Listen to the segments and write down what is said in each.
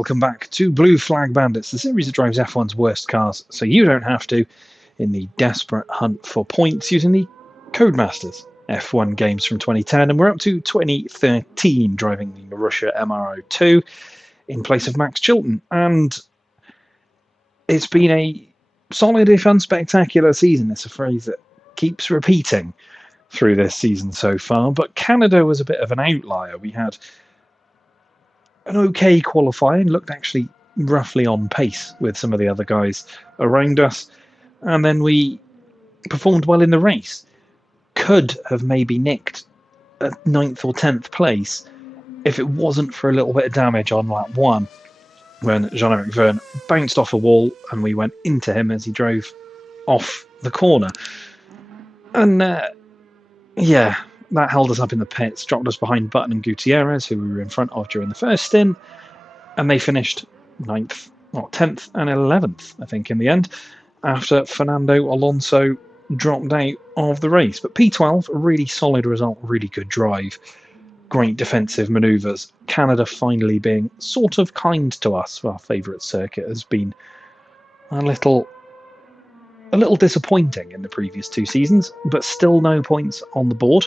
welcome back to Blue Flag Bandits, the series that drives F1's worst cars so you don't have to, in the desperate hunt for points using the Codemasters F1 games from 2010, and we're up to 2013 driving the Marussia MR02 in place of Max Chilton, and it's been a solid if unspectacular season. It's a phrase that keeps repeating through this season so far, but Canada was a bit of an outlier. We had an okay qualifying, looked actually roughly on pace with some of the other guys around us, and then we performed well in the race. Could have maybe nicked a 9th or 10th place if it wasn't for a little bit of damage on lap 1 when Jean-Eric Vergne bounced off a wall and we went into him as he drove off the corner. And yeah, that held us up in the pits, dropped us behind Button and Gutierrez, who we were in front of during the first stint, and they finished 9th, or 10th and 11th, I think, in the end, after Fernando Alonso dropped out of the race. But P12, a really solid result, really good drive, great defensive manoeuvres. Canada finally being sort of kind to us. Our favourite circuit has been a little disappointing in the previous 2 seasons, but still no points on the board.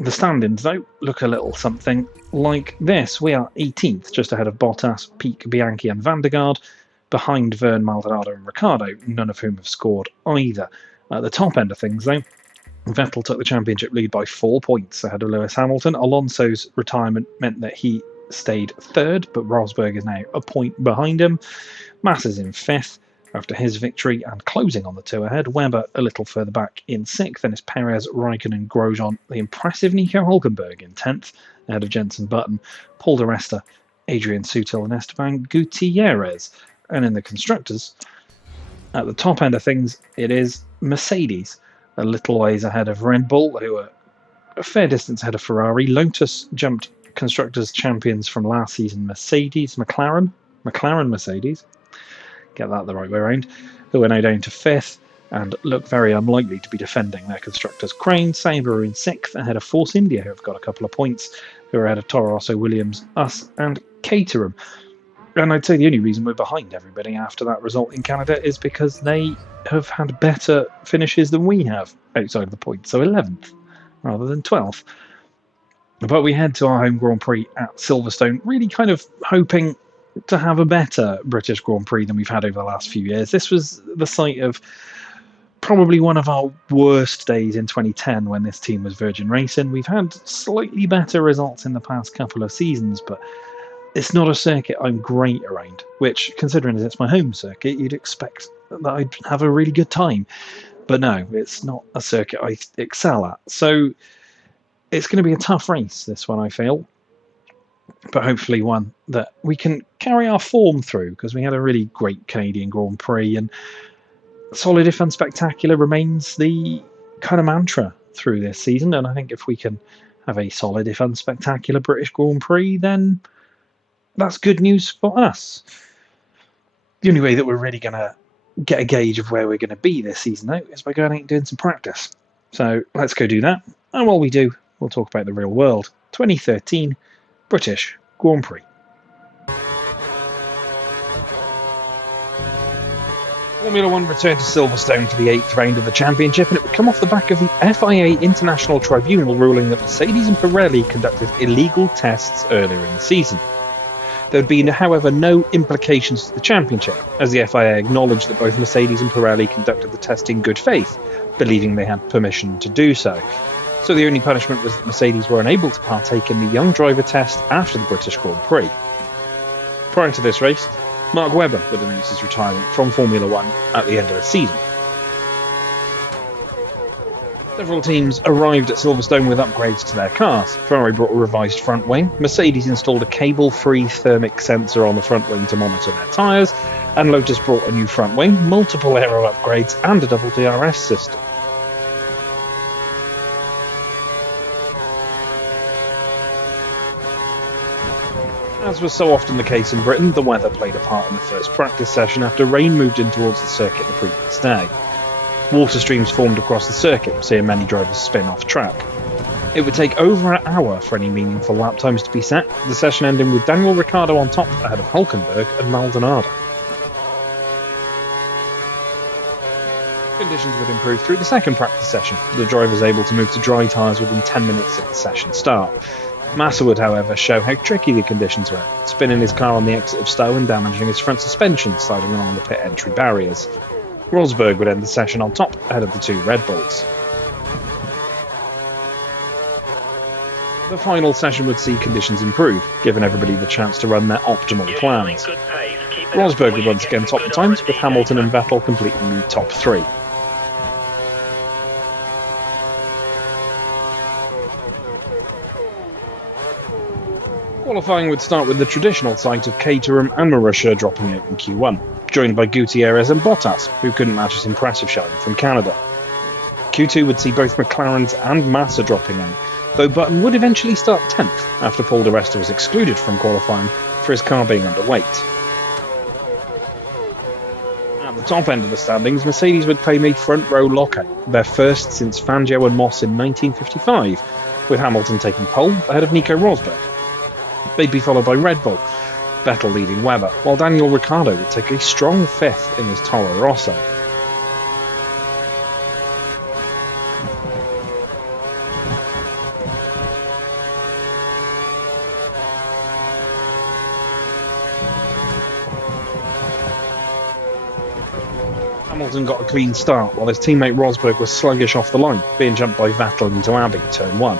The stand-ins, though, look a little something like this. We are 18th, just ahead of Bottas, Pique, Bianchi and Van der Garde, behind Vergne, Maldonado and Ricciardo, none of whom have scored either. At the top end of things, though, Vettel took the championship lead by 4 points ahead of Lewis Hamilton. Alonso's retirement meant that he stayed 3rd, but Rosberg is now a point behind him. Massa is in 5th. After his victory and closing on the 2 ahead, Webber a little further back in 6th, then it's Perez, Raikkonen, Grosjean, the impressive Nico Hülkenberg in 10th, ahead of Jenson Button, Paul di Resta, Adrian Sutil and Esteban Gutierrez. And in the constructors, at the top end of things, it is Mercedes, a little ways ahead of Red Bull, who are a fair distance ahead of Ferrari. Lotus jumped constructors champions from last season, McLaren, Mercedes, get that the right way around, who are now down to 5th and look very unlikely to be defending their constructors' crown. Sauber are in 6th ahead of Force India, who have got a couple of points, who are ahead of Toro Rosso, Williams, us and Caterham. And I'd say the only reason we're behind everybody after that result in Canada is because they have had better finishes than we have outside of the points, so 11th rather than 12th. But we head to our home Grand Prix at Silverstone, really kind of hoping to have a better British Grand Prix than we've had over the last few years. This was the site of probably one of our worst days in 2010 when this team was Virgin Racing. We've had slightly better results in the past couple of seasons, but it's not a circuit I'm great around, which, considering as it's my home circuit, you'd expect that I'd have a really good time. But no, it's not a circuit I excel at. So it's going to be a tough race, this one, I feel. But hopefully one that we can carry our form through, because we had a really great Canadian Grand Prix, and solid if unspectacular remains the kind of mantra through this season. And I think if we can have a solid if unspectacular British Grand Prix, then that's good news for us. The only way that we're really going to get a gauge of where we're going to be this season, though, is by going out and doing some practice. So let's go do that. And while we do, we'll talk about the real world. 2013 British Grand Prix. Formula 1 returned to Silverstone for the 8th round of the championship, and it would come off the back of the FIA International Tribunal ruling that Mercedes and Pirelli conducted illegal tests earlier in the season. There had been, however, no implications to the championship, as the FIA acknowledged that both Mercedes and Pirelli conducted the test in good faith, believing they had permission to do so. So the only punishment was that Mercedes were unable to partake in the young driver test after the British Grand Prix. Prior to this race, Mark Webber would announce his retirement from Formula 1 at the end of the season. Several teams arrived at Silverstone with upgrades to their cars. Ferrari brought a revised front wing, Mercedes installed a cable-free thermic sensor on the front wing to monitor their tyres, and Lotus brought a new front wing, multiple aero upgrades and a double DRS system. As was so often the case in Britain, the weather played a part in the first practice session after rain moved in towards the circuit the previous day. Water streams formed across the circuit, seeing many drivers spin off track. It would take over an hour for any meaningful lap times to be set, the session ending with Daniel Ricciardo on top ahead of Hülkenberg and Maldonado. Conditions would improve through the second practice session, the drivers able to move to dry tyres within 10 minutes of the session start. Massa would, however, show how tricky the conditions were, spinning his car on the exit of Stowe and damaging his front suspension sliding along the pit entry barriers. Rosberg would end the session on top ahead of the two Red Bulls. The final session would see conditions improve, giving everybody the chance to run their optimal plans. Rosberg would once again top the times, with Hamilton and Vettel completing the top three. Qualifying would start with the traditional sight of Caterham and Marussia dropping out in Q1, joined by Gutierrez and Bottas, who couldn't match his impressive showing from Canada. Q2 would see both McLaren's and Massa dropping out, though Button would eventually start 10th after Paul di Resta was excluded from qualifying for his car being underweight. At the top end of the standings, Mercedes would claim a front row lockout, their first since Fangio and Moss in 1955, with Hamilton taking pole ahead of Nico Rosberg. They'd be followed by Red Bull, Vettel leading Webber, while Daniel Ricciardo would take a strong 5th in his Toro Rosso. Hamilton got a clean start, while his teammate Rosberg was sluggish off the line, being jumped by Vettel into Abbey, turn 1.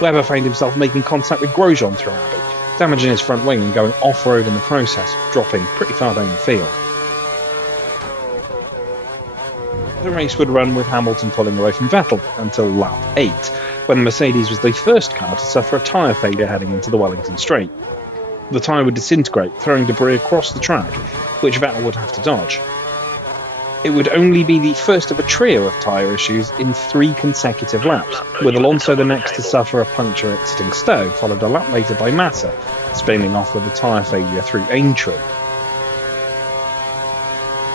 Webber found himself making contact with Grosjean through Abbey, damaging his front wing and going off-road in the process, dropping pretty far down the field. The race would run with Hamilton pulling away from Vettel until lap 8, when the Mercedes was the first car to suffer a tyre failure heading into the Wellington Straight. The tyre would disintegrate, throwing debris across the track, which Vettel would have to dodge. It would only be the first of a trio of tyre issues in 3 consecutive laps, with Alonso the next to suffer a puncture exiting Stowe, followed a lap later by Massa, spinning off with a tyre failure through Aintree.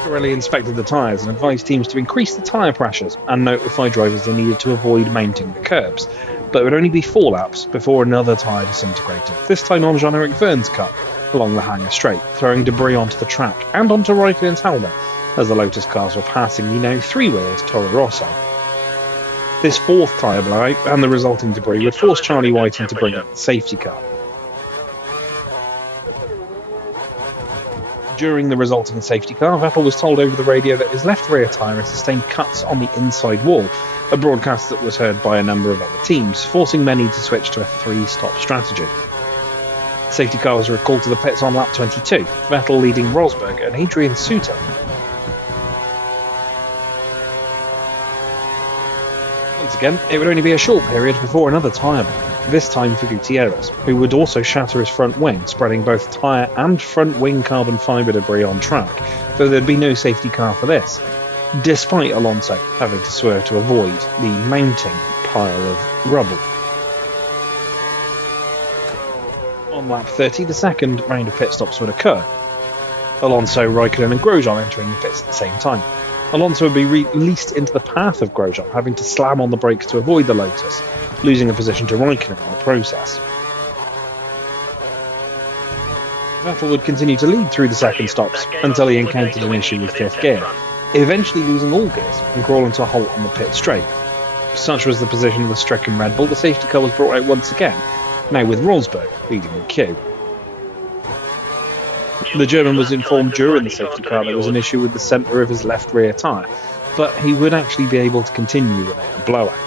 Pirelli inspected the tyres and advised teams to increase the tyre pressures and notify drivers they needed to avoid mounting the curbs, but it would only be 4 laps before another tyre disintegrated, this time on Jean-Eric Vergne's car, along the Hangar Straight, throwing debris onto the track and onto Raikkonen's helmet, as the Lotus cars were passing the now 3-wheeled Toro Rosso. This 4th tyre blowout and the resulting debris would force Charlie Whiting to bring up the safety car. During the resulting safety car, Vettel was told over the radio that his left rear tyre had sustained cuts on the inside wall, a broadcast that was heard by a number of other teams, forcing many to switch to a 3-stop strategy. The safety car was recalled to the pits on lap 22, Vettel leading Rosberg and Adrian Suter. Once again, it would only be a short period before another tyre blow, this time for Gutierrez, who would also shatter his front wing, spreading both tyre and front wing carbon fibre debris on track, though there'd be no safety car for this, despite Alonso having to swerve to avoid the mounting pile of rubble. On lap 30, the second round of pit stops would occur, Alonso, Raikkonen and Grosjean entering the pits at the same time. Alonso would be released into the path of Grosjean, having to slam on the brakes to avoid the Lotus, losing a position to Raikkonen in the process. Vettel would continue to lead through the second stops until he encountered an issue with 5th gear, eventually losing all gears and crawling to a halt on the pit straight. Such was the position of the stricken Red Bull, the safety car was brought out once again, now with Rosberg leading the queue. The German was informed during the safety car there was an issue with the centre of his left rear tyre, but he would actually be able to continue without a blowout.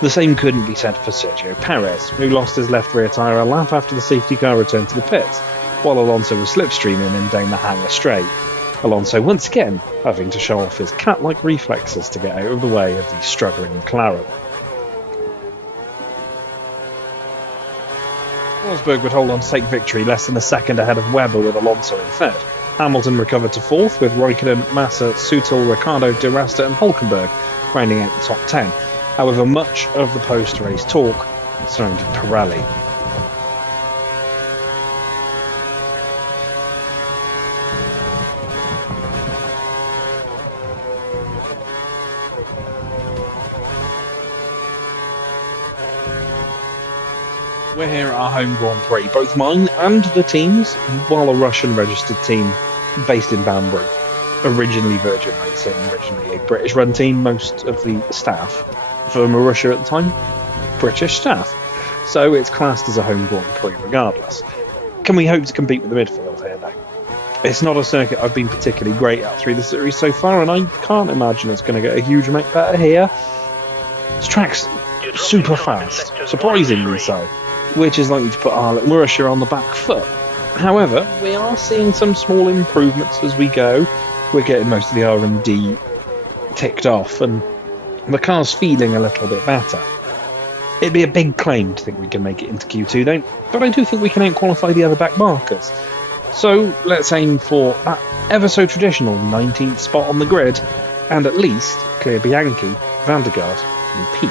The same couldn't be said for Sergio Perez, who lost his left rear tyre a lap after the safety car returned to the pits, while Alonso was slipstreaming him down the Hangar Straight. Alonso once again having to show off his cat-like reflexes to get out of the way of the struggling McLaren. Rosberg would hold on to take victory less than a second ahead of Webber with Alonso in 3rd. Hamilton recovered to 4th with Raikkonen, Massa, Sutil, Ricciardo, di Resta and Hülkenberg rounding out the top 10. However, much of the post-race talk surrounded Pirelli. we're here at our home Grand Prix, both mine and the team's, while a Russian registered team based in Banbury. Originally Virgin Racing, originally a British run team, most of the staff for Marussia at the time, British staff. So it's classed as a home Grand Prix regardless. Can we hope to compete with the midfield here though? It's not a circuit I've been particularly great at through the series so far, and I can't imagine it's going to get a huge amount better here. This track's super fast, surprisingly so, which is likely to put our little Marussia on the back foot. However, we are seeing some small improvements as we go. We're getting most of the R&D ticked off, and the car's feeling a little bit better. It'd be a big claim to think we can make it into Q2 though, but I do think we can out-qualify the other back markers. So let's aim for that ever so traditional 19th spot on the grid, and at least clear Bianchi, Vandergaard and Peak.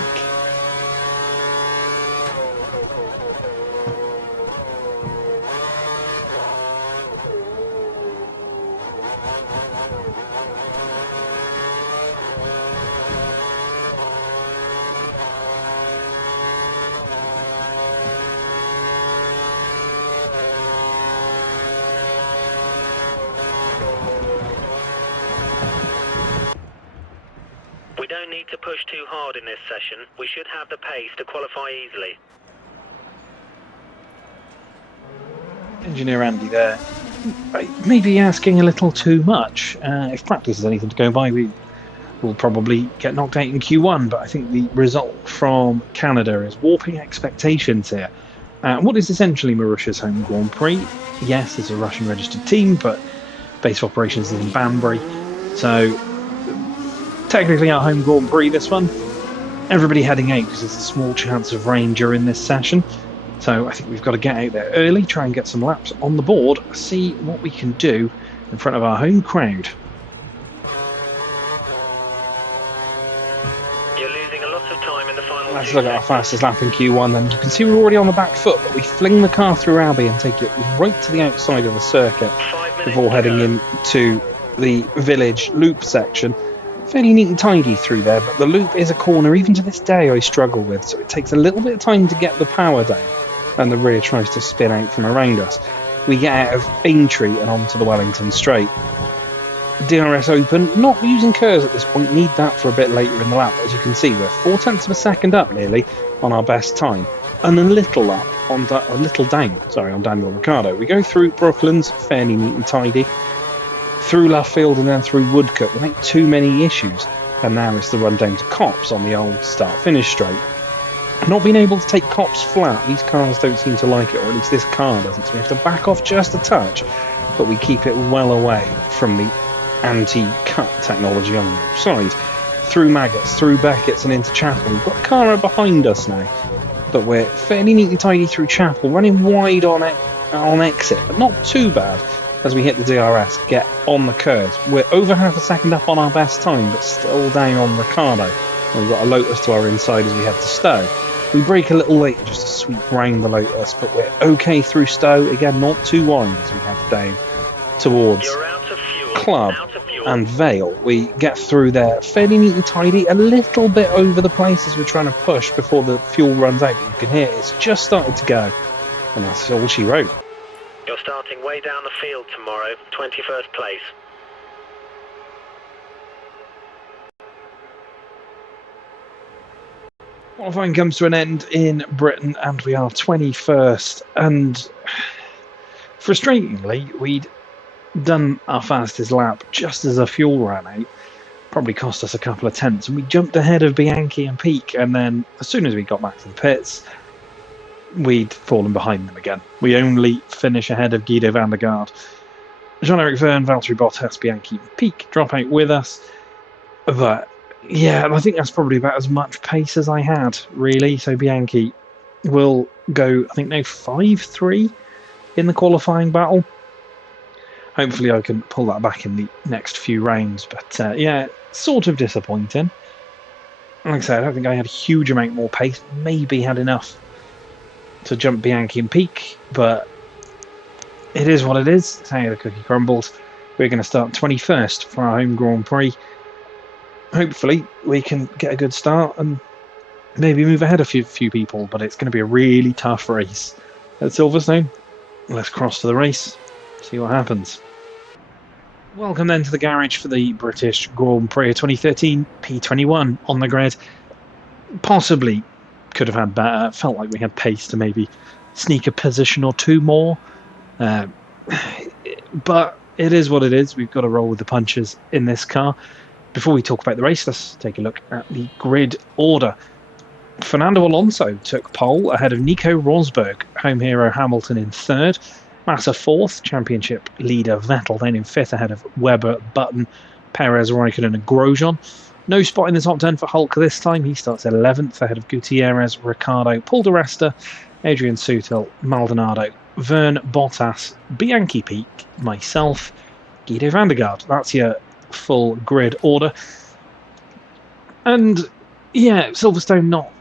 We don't need to push too hard in this session. We should have the pace to qualify easily. Engineer Andy there, maybe asking a little too much. If practice is anything to go by, we will probably get knocked out in Q1, but I think the result from Canada is warping expectations here. What is essentially Marussia's home Grand Prix? Yes, it's a Russian registered team, but base of operations is in Banbury, so technically our home Grand Prix this one. Everybody heading out because there's a small chance of rain during this session, so I think we've got to get out there early, try and get some laps on the board, see what we can do in front of our home crowd. You're losing a lot of time in the final. Let's look at our fastest lap in Q1 then. You can see we're already on the back foot, but we fling the car through Abbey and take it right to the outside of the circuit before heading into the village loop section. Fairly neat and tidy through there, but the loop is a corner even to this day I struggle with, so it takes a little bit of time to get the power down, and the rear tries to spin out from around us. We get out of Aintree and onto the Wellington Straight. DRS open, not using curves at this point, need that for a bit later in the lap. As you can see, we're 0.4 of a second up nearly on our best time, and a little up on on Daniel Ricciardo. We go through Brooklands, fairly neat and tidy, through Luffield and then through Woodcote without too many issues, and now it's the run down to Copse on the old start-finish straight. Not being able to take Copse flat, these cars don't seem to like it, or at least this car doesn't, so we have to back off just a touch, but we keep it well away from the anti-cut technology on the outside. Through Maggots, through Beckett's and into Chapel. We've got Cara behind us now, but we're fairly neat and tidy through Chapel, running wide on exit, but not too bad. As we hit the DRS, get on the curves. We're over half a second up on our best time, but still down on Ricciardo. And we've got a Lotus to our inside as we head to Stowe. We brake a little later just to sweep round the Lotus, but we're okay through Stowe. Again, not too wide as we head down towards Club and Vale. We get through there fairly neat and tidy, a little bit over the place as we're trying to push before the fuel runs out. But you can hear it's just started to go, and that's all she wrote. You're starting way down the field tomorrow, 21st place. Qualifying comes to an end in Britain and we are 21st, and frustratingly we'd done our fastest lap just as the fuel ran out. Probably cost us a couple of tenths, and we jumped ahead of Bianchi and Peak, and then as soon as we got back to the pits we'd fallen behind them again. We only finish ahead of Guido van der Garde. Jean-Eric Verne, Valtteri Bottas, Bianchi and Peak drop out with us, but yeah, I think that's probably about as much pace as I had, really. So Bianchi will go, I think now 5-3 in the qualifying battle. Hopefully I can pull that back in the next few rounds, but yeah, sort of disappointing. Like I said, I don't think I had a huge amount more pace, maybe had enough to jump Bianchi and Peak, but it is what it is. It's how the cookie crumbles. We're going to start 21st for our home Grand Prix. Hopefully we can get a good start and maybe move ahead a few people, but it's going to be a really tough race at Silverstone. Let's cross to the race, see what happens. Welcome then to the garage for the British Grand Prix 2013 P21 on the grid. Possibly could have had better. Felt like we had pace to maybe sneak a position or two more. But it is what it is. We've got to roll with the punches in this car. Before we talk about the race, let's take a look at the grid order. Fernando Alonso took pole ahead of Nico Rosberg, home hero Hamilton in third, Massa fourth, championship leader Vettel then in fifth ahead of Webber, Button, Perez, Raikkonen and Grosjean. No spot in the top 10 for Hulk this time. He starts 11th ahead of Gutierrez, Ricciardo, Paul di Resta, Adrian Sutil, Maldonado, Vern, Bottas, Bianchi Peak, myself, Guido van der Garde. That's your full grid order. And yeah, Silverstone not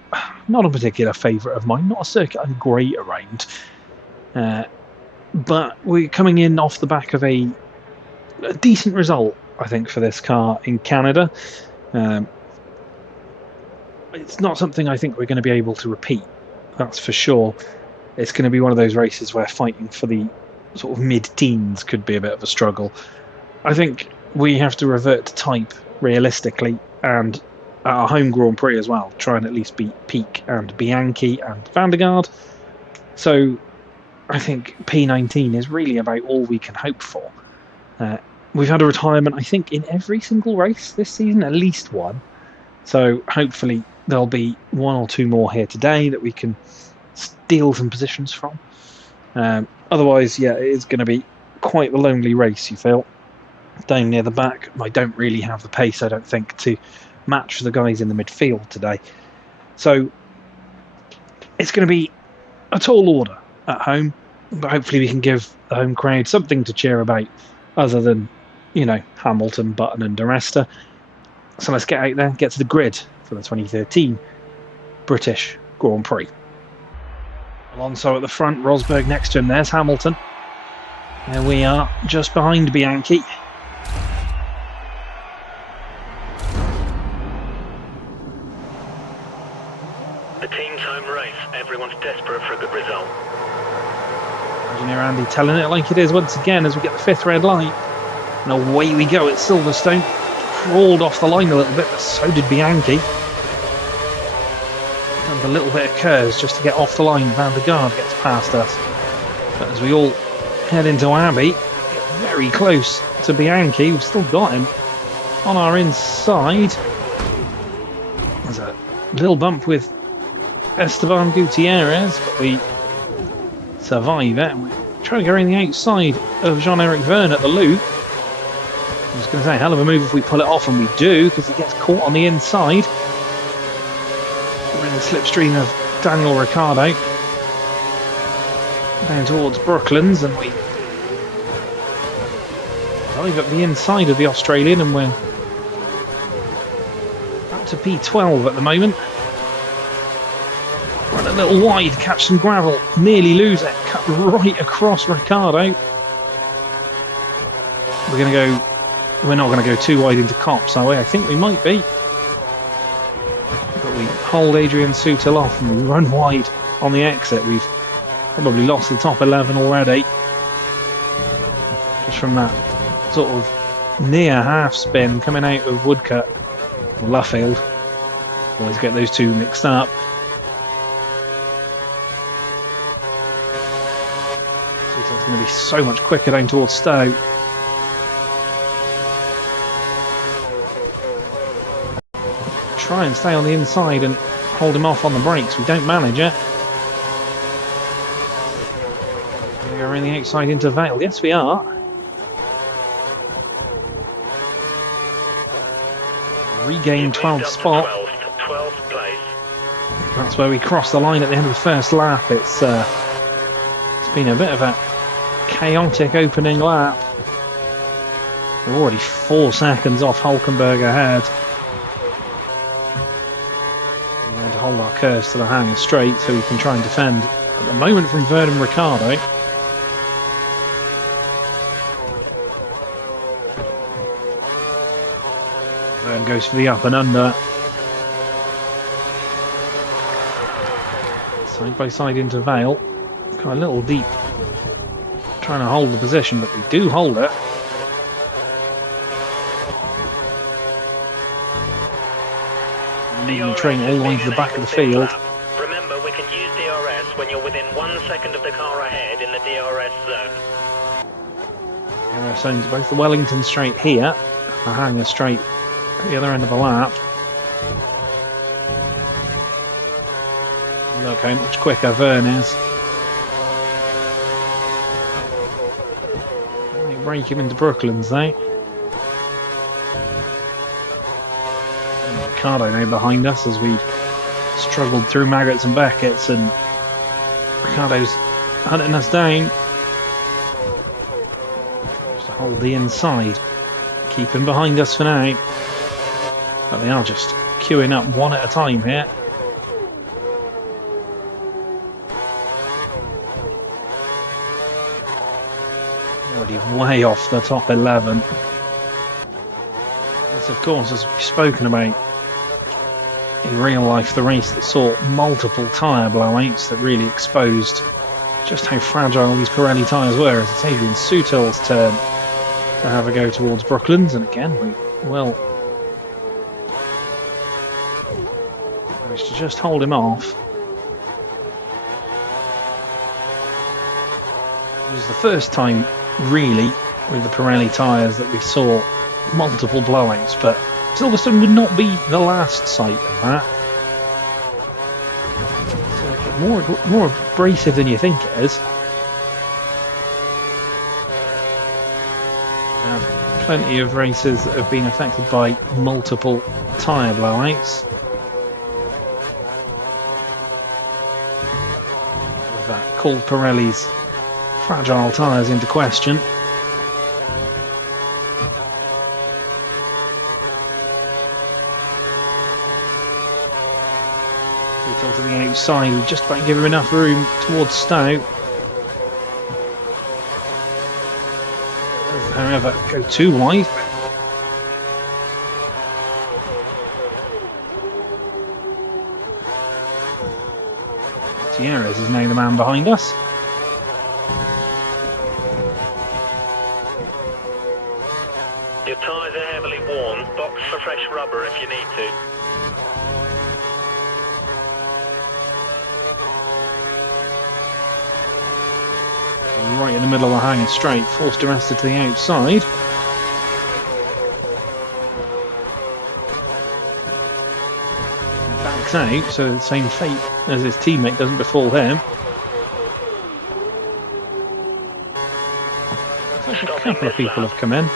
a particular favourite of mine, not a circuit I'm great around. But we're coming in off the back of a decent result, I think, for this car in Canada. It's not something I think we're going to be able to repeat, that's for sure. It's going to be one of those races where fighting for the sort of mid-teens could be a bit of a struggle. I think we have to revert to type realistically, and at our home Grand Prix as well, try and at least beat Peak and Bianchi and van der Garde. So I think P19 is really about all we can hope for. We've had a retirement, I think, in every single race this season, at least one. So hopefully there'll be one or two more here today that we can steal some positions from. Otherwise, yeah, it is going to be quite the lonely race, you feel. Down near the back, I don't really have the pace, I don't think, to match the guys in the midfield today. So it's going to be a tall order at home, but hopefully we can give the home crowd something to cheer about other than, you know, Hamilton, Button and di Resta. So let's get out there, get to the grid for the 2013 British Grand Prix. Alonso at the front, Rosberg next to him, there's Hamilton. There we are, just behind Bianchi. The team's home race. Everyone's desperate for a good result. Engineer Andy telling it like it is once again as we get the fifth red light. And away we go at Silverstone. Crawled off the line a little bit, but so did Bianchi. Done a little bit of curves just to get off the line. Van der Garde gets past us. But as we all head into Abbey, get very close to Bianchi. We've still got him on our inside. There's a little bump with Esteban Gutierrez, but we survive it. And we're trying to go around the outside of Jean-Eric Verne at the loop. I was going to say, hell of a move if we pull it off, and we do, because he gets caught on the inside. We're in the slipstream of Daniel Ricciardo down towards Brooklands, and we dive up the inside of the Australian, and we're up to P12 at the moment. Run a little wide, catch some gravel, nearly lose it, cut right across Ricciardo. We're not going to go too wide into Cops, are we? I think we might be. But we hold Adrian Sutil off and we run wide on the exit. We've probably lost the top 11 already. Just from that sort of near half spin coming out of Woodcut or Luffield. Always get those two mixed up. Sutil's going to be so much quicker down towards Stowe. Try and stay on the inside and hold him off on the brakes. We don't manage it. We're in the outside into Vale. Yes, we are. Regain 12th spot. 12th place. That's where we cross the line at the end of the first lap. It's been a bit of a chaotic opening lap. We're already 4 seconds off Hulkenberg ahead. Hold our curves to the hang straight so we can try and defend at the moment from Vernon Ricciardo. Vern goes for the up and under. Side by side into Vale. Got a little deep. Trying to hold the position, but we do hold it. Leading the train all the way to the back of the field. Remember, we can use DRS when you're within 1 second of the car ahead in the DRS zone. DRS owns both the Wellington straight here, the Hanger straight at the other end of the lap. Look how much quicker Vern is. They break him into Brooklands though. Ricardo now behind us as we struggled through Maggots and Beckett's, and Ricardo's hunting us down. Just to hold the inside, keep him behind us for now. But they are just queuing up one at a time here. Already way off the top 11. This, of course, as we've spoken about in real life, the race that saw multiple tyre blowouts that really exposed just how fragile these Pirelli tyres were, as it's Adrian Sutil's turn to have a go towards Brooklands, and again we will manage to just hold him off. It was the first time really with the Pirelli tyres that we saw multiple blowouts, but Silverstone would not be the last sight of that. It's more abrasive than you think it is. We have plenty of races that have been affected by multiple tyre blowouts. That called Pirelli's fragile tyres into question. To the outside, we just about give him enough room towards Stout. Doesn't, however, go too wide. Gutierrez is now the man behind us. Your tyres are heavily worn. Box for fresh rubber if you need to. Right in the middle of the Hanger straight, forced arrested to the outside. Backs out, so the same fate as his teammate doesn't befall him. Looks like a couple of people have come in.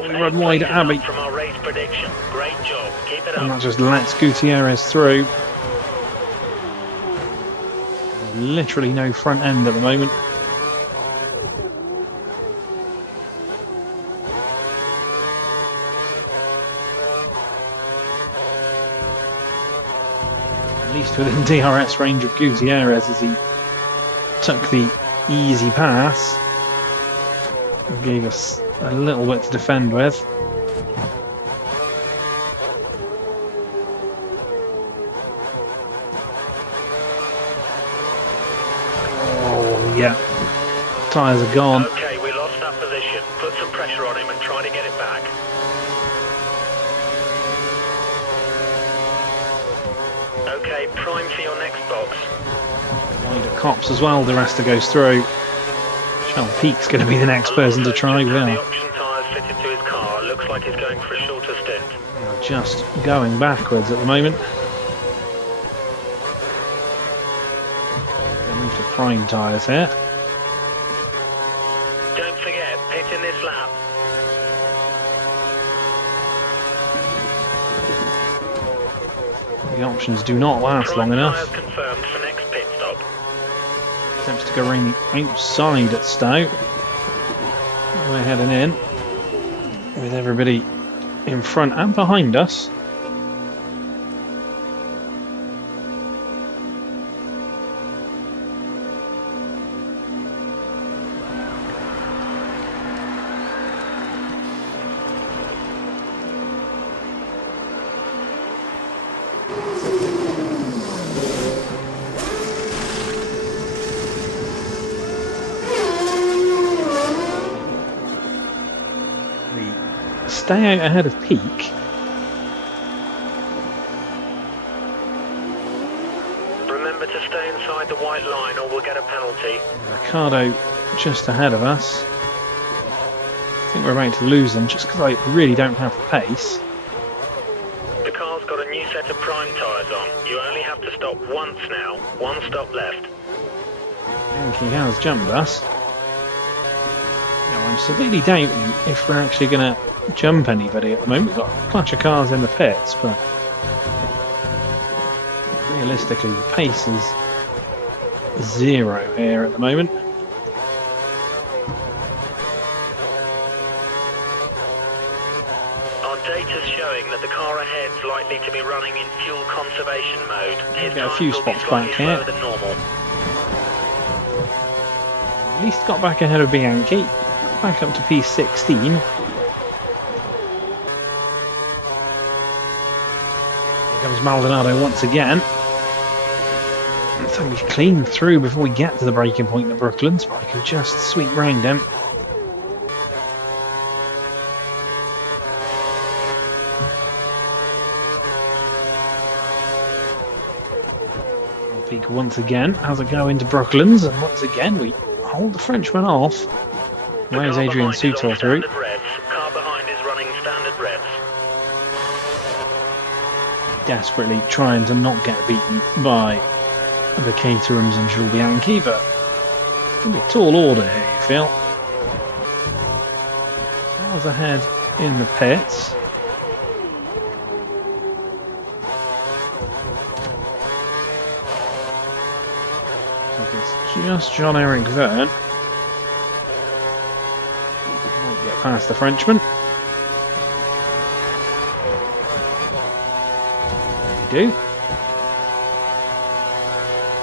We run wide at Abbey. From our race prediction. Great job. Keep it up. And that just lets Gutierrez through. Literally no front end at the moment. At least within DRS range of Gutierrez, as he took the easy pass and gave us a little bit to defend with. Yeah, tyres are gone. Okay, we lost that position. Put some pressure on him and try to get it back. Okay, prime for your next box. Wider Cops as well, the rest goes through. Sean Peake's going to be the next person to try. The option tyres fitted to his car. Looks like he's going for a shorter stint. Just going backwards at the moment. Move to prime tyres here. Don't forget, pit in this lap. The options do not last long enough. Tyres confirmed for next pit stop. Attempts to go around the outside at Stout. We're heading in with everybody in front and behind us. stay out ahead of Peak. Remember to stay inside the white line or we'll get a penalty. Ricardo just ahead of us. I think we're about to lose them just because I really don't have the pace. The car's got a new set of prime tyres on. You only have to stop once now. One stop left. Yankee has jumped us. Now I'm severely doubting if we're actually going to jump anybody at the moment. We've got a bunch of cars in the pits, but realistically the pace is 0 here at the moment. Our data's showing that the car ahead's likely to be running in fuel conservation mode. His Get a time few will be spots slightly back here. slower than normal. At least got back ahead of Bianchi. Back up to P16. Here comes Maldonado once again. So we clean through before we get to the braking point at Brooklands, but I can just sweep round him. Peak once again has a go into Brooklands, and once again we hold the Frenchman off. Where's Adrian Sutil through? Car behind is running standard revs. Desperately trying to not get beaten by the Caterhams and Jules Bianchi, but it's going to be a tall order here, you feel. Cars ahead in the pits. It's just Jean-Eric Verne. Might get past the Frenchman. We do.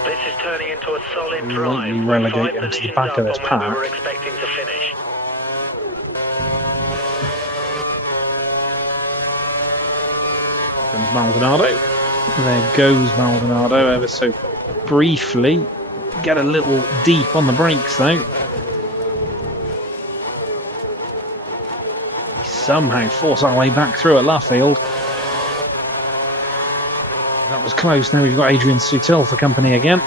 This is turning into a solid Lightly drive. relegate 5 him to the positions back up of this on where pack. we were expecting to finish. Comes Maldonado. There goes Maldonado ever so briefly. Get a little deep on the brakes though. Somehow force our way back through at Luffield. That was close. Now we've got Adrian Sutil for company again.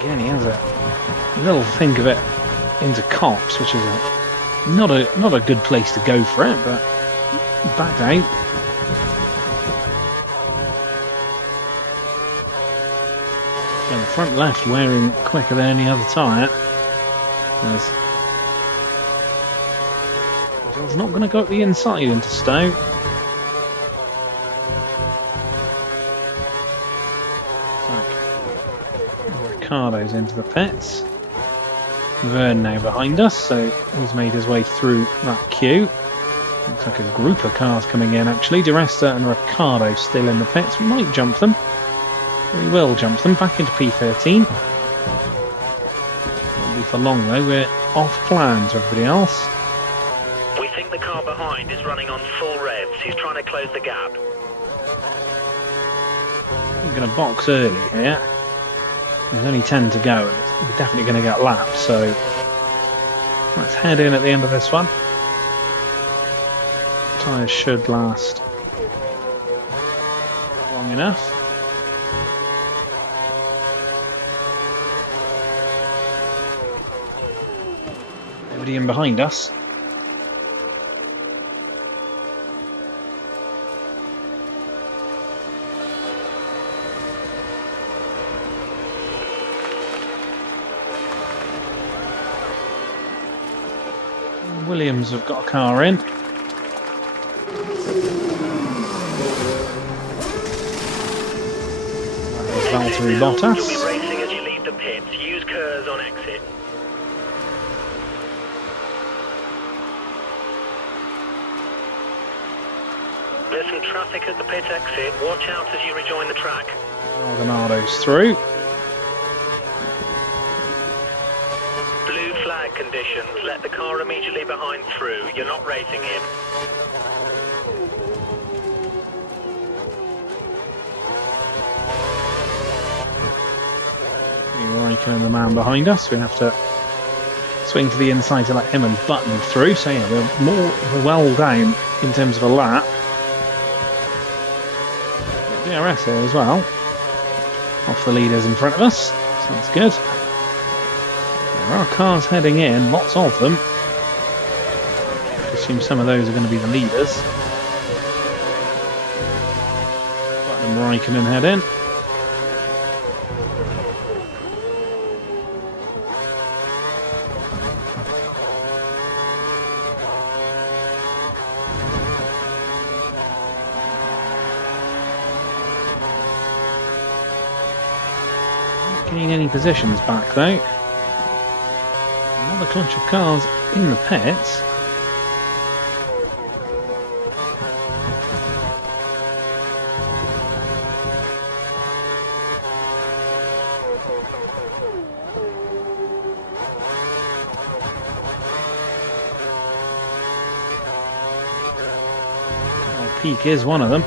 Again, he has a little think of it into Cops, which is not a good place to go for it, but back out. Again, the front left wearing quicker than any other tyre. It's not going to go up the inside into Stowe. Ricardo's into the pits. Verne now behind us, so he's made his way through that queue. Looks like a group of cars coming in actually. Di Resta and Ricardo still in the pits. We might jump them. We will jump them back into P13. Won't be for long though, we're off plan to everybody else. We think the car behind is running on full revs. He's trying to close the gap. We're going to box early here. There's only 10 to go, and we're definitely going to get lapped, so let's head in at the end of this one. Tyres should last long enough. Nobody in behind us. Williams have got a car in. Valtteri Bottas. You'll be racing as you leave the pits. Use curves on exit. There's some traffic at the pit exit. Watch out as you rejoin the track. Maldonado's through. Blue flag conditions. Let the car immediately behind through. You're not racing him. Raikkonen and the man behind us. We have to swing to the inside to let him and Button through. So yeah, we're well down in terms of a lap. DRS here as well. Off the leaders in front of us. So that's good. There are cars heading in, lots of them. I assume some of those are going to be the leaders. Button and Raikkonen head in. Gain any positions back though. Another clutch of cars in the pits. Well, Peak is one of them.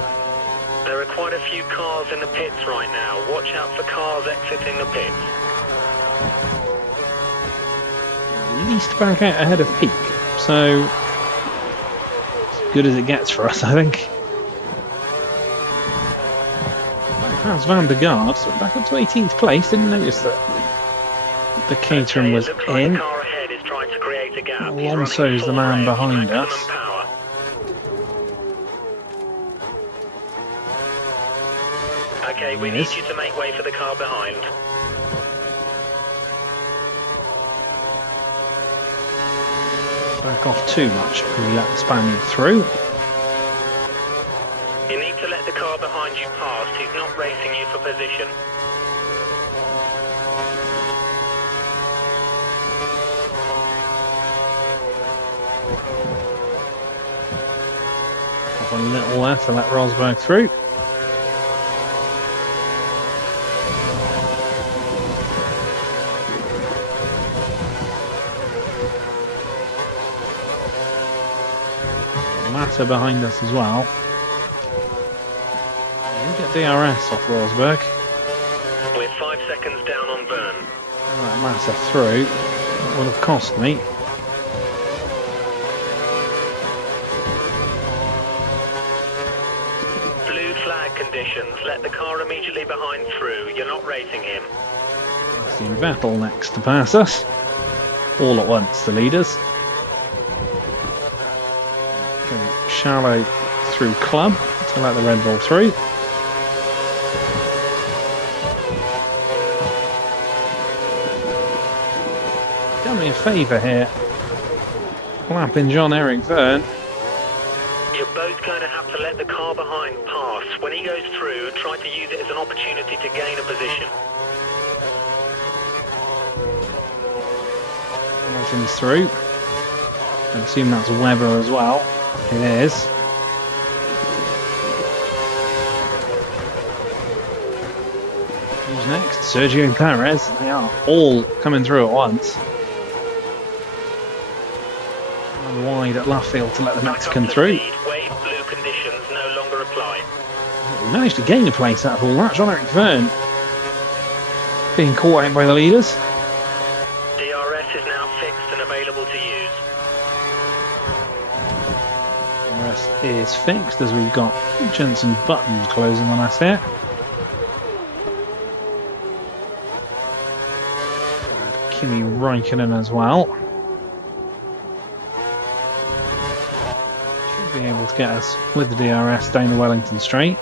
There are quite a few cars in the pits right now. Watch out for cars exiting the pits. At least back out ahead of Peak, so as good as it gets for us, I think. That's Van der Gaard, so back up to 18th place. Didn't notice that the Caterham was looks like in. the car ahead is trying to create a gap. He's Alonso's the man running full behind rev, us. maximum power. Okay, we need you to make way for the car behind. Back off too much and we let the Spaniard through. You need to let the car behind you pass. He's not racing you for position. Off a little left to let Rosberg through. Massa behind us as well. We get DRS off Rosberg. We're 5 seconds down on Byrne. Let Massa through. That would have cost me. Blue flag conditions. Let the car immediately behind through. You're not racing him. Seeing Vettel next to pass us. All at once, the leaders. Go shallow through Club to let the Red Bull through. Done me a favour here. Lapping Jean-Eric Verne. You're both going to have to let the car behind pass. When he goes through, try to use it as an opportunity to gain a position. Hamilton's through. I assume that's Webber as well. It is. Who's next? Sergio Perez. They are all coming through at once. And wide at left field to let the Mexican through. Wave blue conditions no longer apply. We managed to gain a place out of all that. Jean-Eric Verne being caught out by the leaders. DRS is now fixed and available to use. DRS is fixed as we've got Jensen Button closing on us here. And Kimi Raikkonen as well. Should be able to get us with the DRS down the Wellington Straight.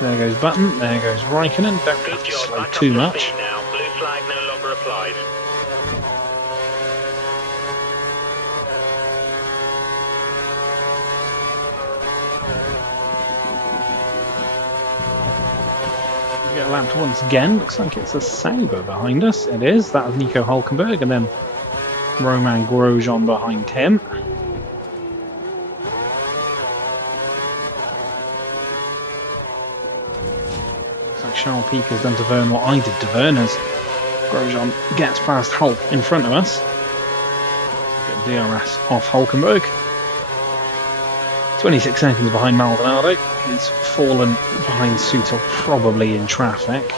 There goes Button, there goes Raikkonen. Don't have to slow too much. Now. Blue flag no longer applies. We get lapped once again. Looks like it's a Sauber behind us. It is. That was Nico Hülkenberg and then Romain Grosjean behind him. Charles Peak has done to Verne what I did to Verne as Grosjean gets past Hulk in front of us. Get DRS off Hülkenberg. 26 seconds behind Maldonado. He's fallen behind Sutil, probably in traffic.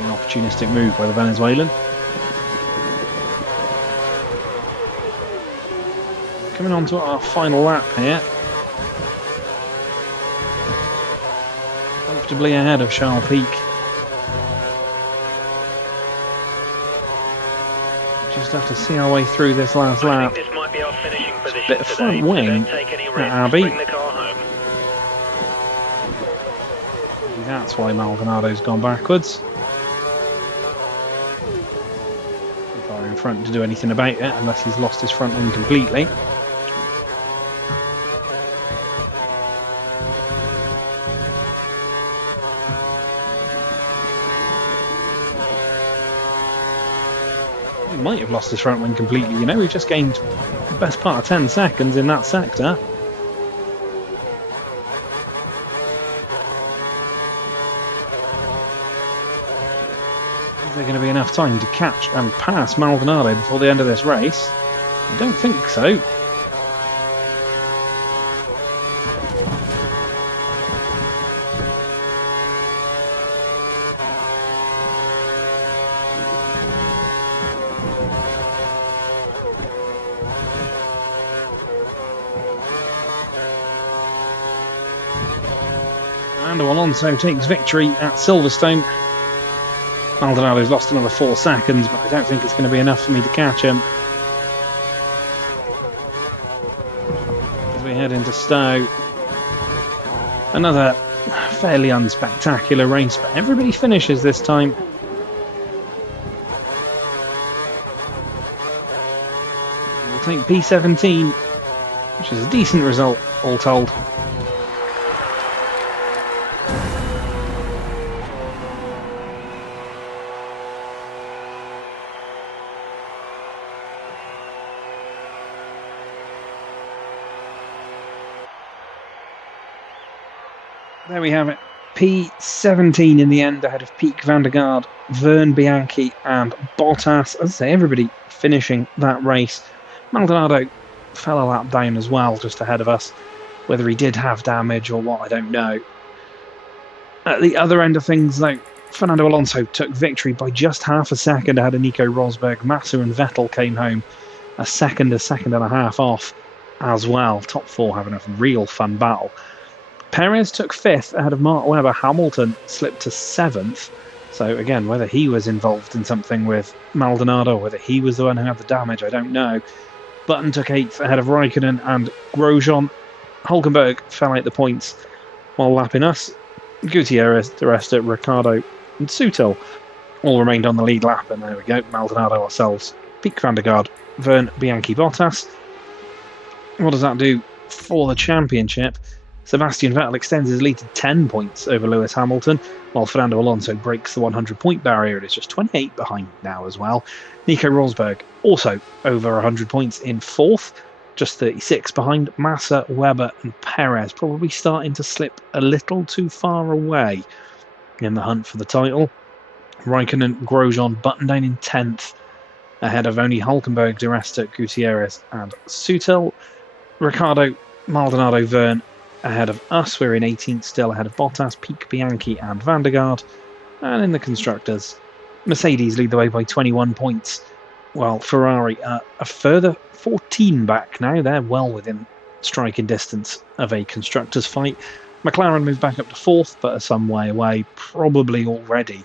An opportunistic move by the Venezuelan. Coming on to our final lap here. Comfortably ahead of Charles Peak. Just have to see our way through this last lap. This might be our finishing position. Bit of front wing at Abbey. Bring the car home. That's why Maldonado's gone backwards. Too far in front to do anything about it, unless he's lost his front wing completely. He might have lost his front wing completely, you know, we've just gained the best part of 10 seconds in that sector. Is there going to be enough time to catch and pass Maldonado before the end of this race? I don't think so. Fernando Alonso takes victory at Silverstone. Maldonado's lost another 4 seconds, but I don't think it's going to be enough for me to catch him. As we head into Stowe, another fairly unspectacular race, but everybody finishes this time. We'll take P17, which is a decent result, all told. There we have it. P17 in the end, ahead of Piek van der Garde, Vern Bianchi and Bottas. As I say, everybody finishing that race. Maldonado fell a lap down as well, just ahead of us. Whether he did have damage or what, I don't know. At the other end of things, though, Fernando Alonso took victory by just half a second ahead of Nico Rosberg. Massa and Vettel came home a second and a half off as well. Top 4 having a real fun battle. Perez took 5th ahead of Mark Webber. Hamilton slipped to 7th. So again, whether he was involved in something with Maldonado, whether he was the one who had the damage, I don't know. Button took 8th ahead of Raikkonen and Grosjean. Hulkenberg fell out the points while lapping us. Gutierrez, De Resta, Ricciardo and Sutil all remained on the lead lap. And there we go, Maldonado, ourselves, Piek van der Garde, Vern Bianchi, Bottas. What does that do for the championship? Sebastian Vettel extends his lead to 10 points over Lewis Hamilton, while Fernando Alonso breaks the 100-point barrier and is just 28 behind now as well. Nico Rosberg also over 100 points in 4th, just 36 behind Massa, Webber and Perez, probably starting to slip a little too far away in the hunt for the title. Raikkonen, Grosjean, Button down in 10th, ahead of only Hulkenberg, De Resta, Gutierrez and Sutil. Ricciardo, Maldonado, Vern ahead of us. We're in 18th still, ahead of Bottas, Piek, Bianchi and van der Garde. And in the constructors, Mercedes lead the way by 21 points, while Ferrari are a further 14 back now. They're well within striking distance of a constructors fight. McLaren moved back up to 4th, but are some way away, probably already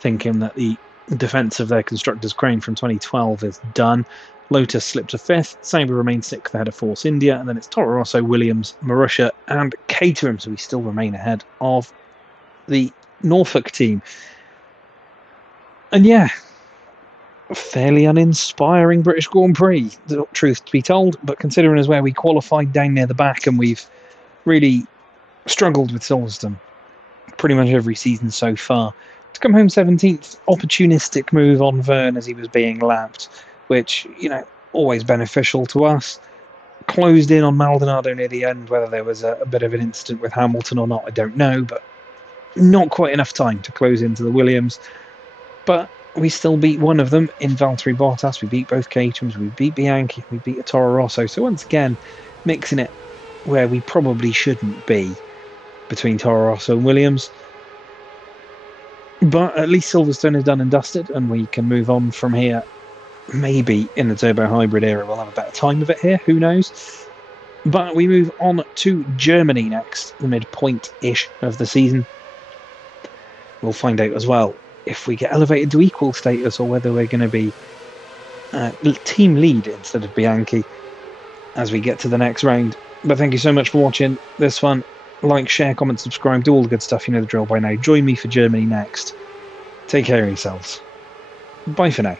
thinking that the defence of their constructors' crown from 2012 is done. Lotus slipped to 5th, Sauber remains 6th ahead of Force India, and then it's Toro Rosso, Williams, Marussia and Caterham, so we still remain ahead of the Norfolk team. And yeah, a fairly uninspiring British Grand Prix, the truth to be told, but considering as where we qualified down near the back and we've really struggled with Silverstone pretty much every season so far. To come home 17th, opportunistic move on Vern as he was being lapped, which, you know, always beneficial to us. Closed in on Maldonado near the end. Whether there was a bit of an incident with Hamilton or not, I don't know, but not quite enough time to close into the Williams. But we still beat one of them in Valtteri Bottas. We beat both Caterhams, we beat Bianchi, we beat Toro Rosso. So once again, mixing it where we probably shouldn't be between Toro Rosso and Williams. But at least Silverstone is done and dusted, and we can move on from here maybe in the turbo hybrid era we'll have a better time of it here, who knows. But we move on to Germany next, the midpoint-ish of the season. We'll find out as well if we get elevated to equal status or whether we're going to be team lead instead of Bianchi as we get to the next round. But thank you so much for watching this one. Like, share, comment, subscribe, do all the good stuff, you know the drill by now. Join me for Germany next. Take care of yourselves. Bye for now.